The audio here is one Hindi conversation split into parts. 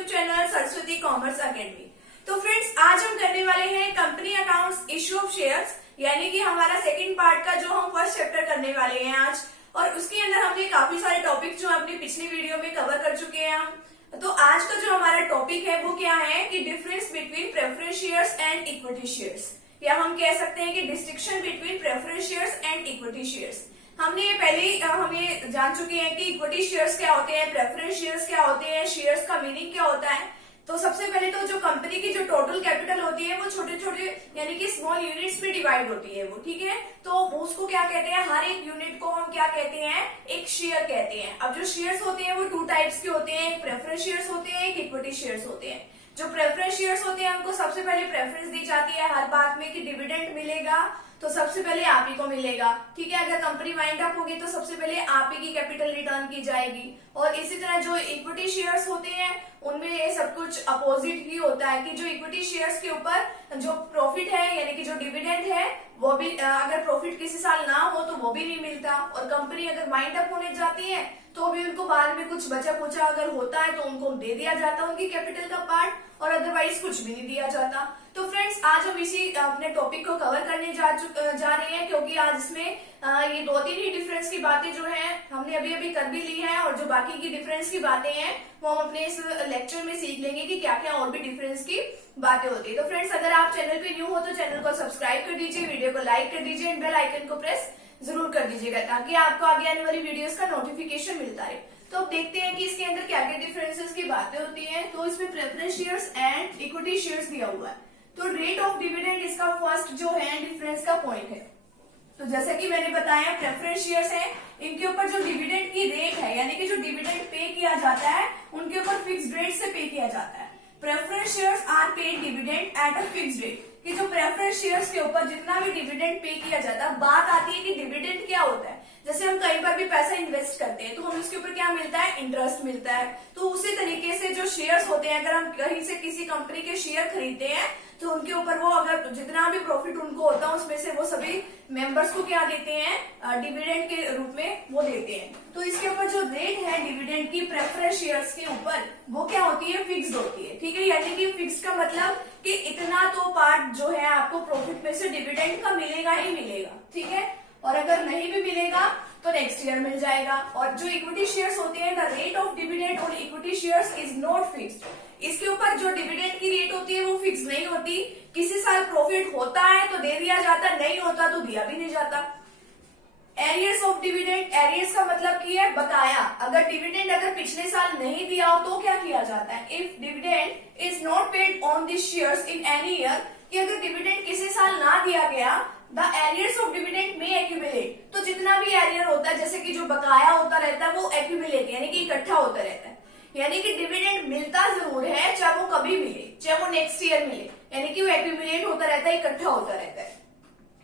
YouTube channel Saraswati commerce academy. तो फ्रेंड्स, आज हम करने वाले हैं company accounts issue of shares, यानी कि हमारा सेकंड पार्ट का जो हम फर्स्ट चैप्टर करने वाले हैं आज। और उसके अंदर हमने काफी सारे टॉपिक जो अपनी पिछली वीडियो में कवर कर चुके हैं हम। तो आज का जो हमारा टॉपिक है वो क्या है कि difference between preference shares and equity shares, या हम कह सकते हैं कि distinction between preference shares and equity shares. हमने ये पहले हमें जान चुके हैं कि इक्विटी शेयर्स क्या होते हैं, प्रेफरेंस शेयर्स क्या होते हैं, शेयर्स का मीनिंग क्या होता है। तो सबसे पहले तो जो कंपनी की जो टोटल कैपिटल होती है वो छोटे छोटे यानी कि स्मॉल यूनिट्स में डिवाइड होती है वो, ठीक है। तो उसको क्या कहते हैं, हर एक यूनिट को हम क्या कहते हैं, एक शेयर कहते हैं। अब जो शेयर्स होते हैं वो टू टाइप्स के होते हैं, एक प्रेफरेंस शेयर्स होते हैं, एक इक्विटी शेयर्स होते हैं। जो प्रेफरेंस शेयर्स होते हैं उनको सबसे पहले प्रेफरेंस दी जाती है हर बात में कि डिविडेंड मिलेगा तो सबसे पहले आप ही को मिलेगा, ठीक है। अगर कंपनी वाइंड अप होगी तो सबसे पहले आप ही की कैपिटल रिटर्न की जाएगी। और इसी तरह जो इक्विटी शेयर्स होते हैं उनमें ये सब कुछ अपोजिट ही होता है कि जो इक्विटी शेयर्स के ऊपर जो प्रॉफिट है यानी कि जो डिविडेंड है वो भी अगर प्रॉफिट किसी साल ना हो तो वो भी नहीं मिलता। और कंपनी अगर वाइंड अप होने जाती है तो भी उनको बाद में कुछ बचा कुचा अगर होता है तो उनको दे दिया जाता है उनकी कैपिटल का पार्ट, और अदरवाइज कुछ भी नहीं दिया जाता। तो फ्रेंड्स, आज हम इसी अपने टॉपिक को कवर करने जा रहे हैं, क्योंकि आज इसमें ये दो तीन ही डिफरेंस की बातें जो हैं हमने अभी अभी कर भी ली हैं, और जो बाकी की डिफरेंस की बातें हैं वो हम अपने इस लेक्चर में सीख लेंगे कि क्या क्या और भी डिफरेंस की बातें होती है। तो फ्रेंड्स, अगर आप चैनल पे न्यू हो तो चैनल को सब्सक्राइब कर दीजिए, वीडियो को लाइक कर दीजिए, बेल आइकन को प्रेस जरूर कर दीजिएगा ताकि आपको आगे आने वाली वीडियोस का नोटिफिकेशन मिलता रहे। तो अब देखते हैं कि इसके अंदर क्या क्या डिफरेंसेस की बातें होती हैं। तो इसमें preference shares and equity shares दिया हुआ है। तो रेट ऑफ डिविडेंड इसका फर्स्ट जो है डिफरेंस का पॉइंट है। तो जैसा कि मैंने बताया, प्रेफरेंस शेयर्स है, इनके ऊपर जो डिविडेंड की रेट है यानी कि जो डिविडेंड पे किया जाता है उनके ऊपर फिक्स्ड रेट से पे किया जाता है। Preference shares are paid dividend at a fixed rate, कि जो प्रेफरेंस शेयर्स के ऊपर जितना भी डिविडेंड पे किया जाता है। बात आती है कि डिविडेंड क्या होता है। जैसे हम कहीं पर भी पैसा इन्वेस्ट करते हैं तो हमें उसके ऊपर क्या मिलता है, इंटरेस्ट मिलता है। तो उसी तरीके से जो शेयर्स होते हैं, अगर हम कहीं से किसी कंपनी के शेयर खरीदते हैं तो उनके ऊपर वो अगर जितना भी प्रॉफिट उनको होता है उसमें से वो सभी मेंबर्स को क्या देते हैं, डिविडेंड के रूप में वो देते हैं। तो इसके ऊपर जो रेट है डिविडेंड की प्रेफरेंस शेयर्स के ऊपर वो क्या होती है, फिक्स्ड होती है, ठीक है। यानी कि फिक्स का मतलब कि इतना तो पार्ट जो है आपको प्रॉफिट में से डिविडेंड का मिलेगा ही मिलेगा, ठीक है। और अगर नहीं भी मिलेगा तो नेक्स्ट ईयर मिल जाएगा। और जो इक्विटी शेयर्स होते हैं, the rate of dividend on equity shares is not fixed. इसके ऊपर जो डिविडेंड की रेट होती है वो फिक्स नहीं होती। किसी साल प्रॉफिट होता है तो दे दिया जाता, नहीं होता तो दिया भी नहीं जाता। एरियर्स ऑफ डिविडेंड, एरियर्स का मतलब की है बकाया। अगर डिविडेंड अगर पिछले साल नहीं दिया हो तो क्या किया जाता है, if dividend is not paid on this shares in any year, कि अगर डिविडेंड किसी साल ना दिया गया, द एरियर्स ऑफ डिविडेंड में एक्यूमुलेट। तो जितना भी एरियर होता है, जैसे कि जो बकाया होता रहता है वो एक्यूमुलेट यानी कि इकट्ठा होता रहता है। यानी कि डिविडेंड मिलता जरूर है, चाहे वो कभी मिले, चाहे वो नेक्स्ट ईयर मिले, यानी कि वो एक्यूमुलेट होता रहता है, इकट्ठा होता रहता है।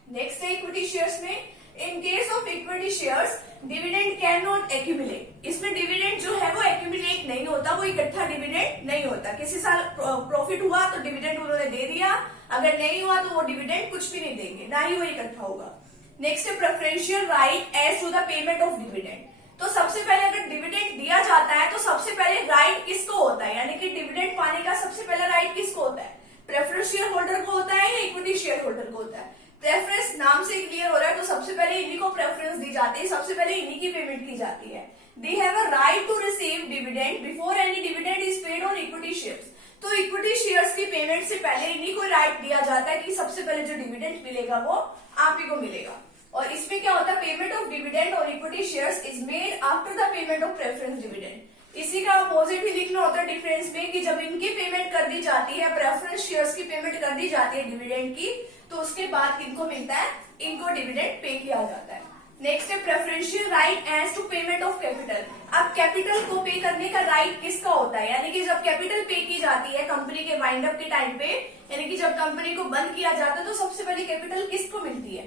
नेक्स्ट है इक्विटी शेयर्स में, in case of equity shares dividend can not accumulate. इसमें डिविडेंड जो है वो एक्यूमुलेट नहीं होता, वो इकट्ठा डिविडेंड नहीं होता। किसी साल प्रॉफिट हुआ तो डिविडेंड उन्होंने दे दिया, अगर नहीं हुआ तो वो डिविडेंड कुछ भी नहीं देंगे, ना ही वो इकट्ठा होगा। नेक्स्ट है preferential right as to the payment of dividend. तो सबसे पहले अगर डिविडेंड दिया जाता है तो सबसे पहले राइट किसको होता है, यानी कि डिविडेंड पाने का सबसे पहला राइट किसको होता है, प्रेफरेंस शेयर होल्डर को होता है या इक्विटी शेयर होल्डर को होता है। प्रेफरेंस नाम से क्लियर हो रहा है, तो सबसे पहले इन्हीं को प्रेफरेंस दी जाती है, सबसे पहले इन्हीं की पेमेंट की जाती है। They have a right to receive dividend before any dividend is paid on equity shares. तो इक्विटी शेयर्स की पेमेंट से पहले इन्हीं को राइट दिया जाता है कि सबसे पहले जो डिविडेंड मिलेगा वो आप ही को मिलेगा। और इसमें क्या होता है, पेमेंट ऑफ डिविडेंड और equity shares is made after the payment of preference dividend. इसी का अपोजिट ही लिखना होता है डिफरेंस में, कि जब इनकी पेमेंट कर दी जाती है, प्रेफरेंस शेयर्स की पेमेंट कर दी जाती है डिविडेंड की, तो उसके बाद इनको मिलता है, इनको डिविडेंड पे किया जाता है। नेक्स्ट है preferential right as to payment of capital. अब कैपिटल को पे करने का राइट किसका होता है, यानी कि जब कैपिटल पे की जाती है कंपनी के वाइंड अप के टाइम पे, यानी कि जब कंपनी को बंद किया जाता है तो सबसे पहले कैपिटल किसको मिलती है,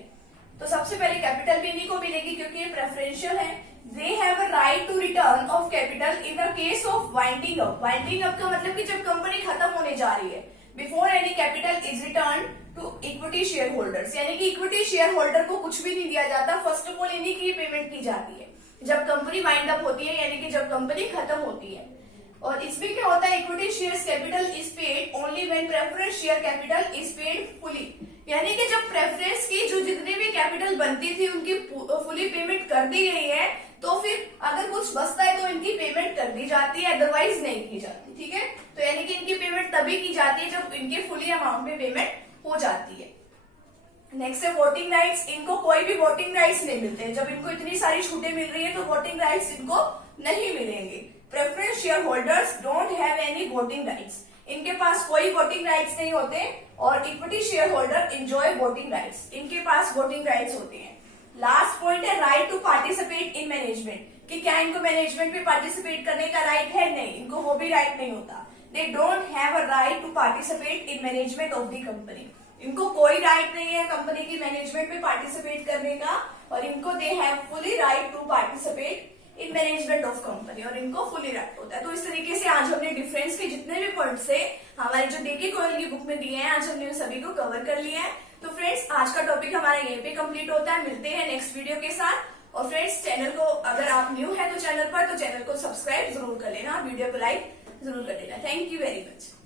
तो सबसे पहले कैपिटल भी इन्हीं को मिलेगी क्योंकि ये प्रेफरेंशियल है। They have a right to return of capital in the case of winding up. Winding up का मतलब कि जब कंपनी खत्म होने जा रही है, before any capital is return to equity shareholders, यानी कि इक्विटी शेयर होल्डर को कुछ भी नहीं दिया जाता, फर्स्ट ऑफ ऑल इन्हीं की पेमेंट की जाती है जब कंपनी वाइंड अप होती है, यानी कि जब कंपनी खत्म होती है। और इसमें क्या होता है, equity shares capital is paid only when preference share capital is paid fully, यानी कि जब प्रेफरेंस की जो जितनी भी कैपिटल बनती थी उनकी फुली पेमेंट कर दी गई है, तो फिर अगर कुछ बचता है तो इनकी पेमेंट कर दी जाती है, अदरवाइज नहीं की जाती। ठीक है, तो यानी कि इनकी पेमेंट तभी की जाती है जब इनके फुली अमाउंट में पेमेंट हो जाती है। नेक्स्ट है वोटिंग राइट्स। इनको कोई भी वोटिंग राइट्स नहीं मिलते हैं। जब इनको इतनी सारी छूटें मिल रही है तो वोटिंग राइट्स इनको नहीं मिलेंगे। Preference shareholders don't have any voting rights, इनके पास कोई वोटिंग राइट्स नहीं होते। और equity shareholder enjoy voting rights, इनके पास वोटिंग राइट्स होते हैं। लास्ट पॉइंट है right to participate in management, कि क्या इनको मैनेजमेंट में पार्टिसिपेट करने का राइट है? नहीं, इनको वो भी राइट नहीं होता। They don't have a right to participate in management of the company, इनको कोई राइट नहीं है कंपनी की मैनेजमेंट में पार्टिसिपेट करने का। और इनको they have fully right to participate in management of company, और इनको फुली राइट होता है। तो इस तरीके से आज हमने डिफरेंस के जितने भी पॉइंट्स थे हमारे जो DK गोयल की बुक में दिए हैं, आज हमने उन सभी को कवर कर लिया है। तो फ्रेंड्स आज का टॉपिक हमारा यहीं पे कंप्लीट होता है। मिलते हैं नेक्स्ट वीडियो के साथ। और फ्रेंड्स चैनल को अगर आप न्यू है तो चैनल को सब्सक्राइब जरूर कर लेना, वीडियो को लाइक जरूर कर लेना। Thank you very much.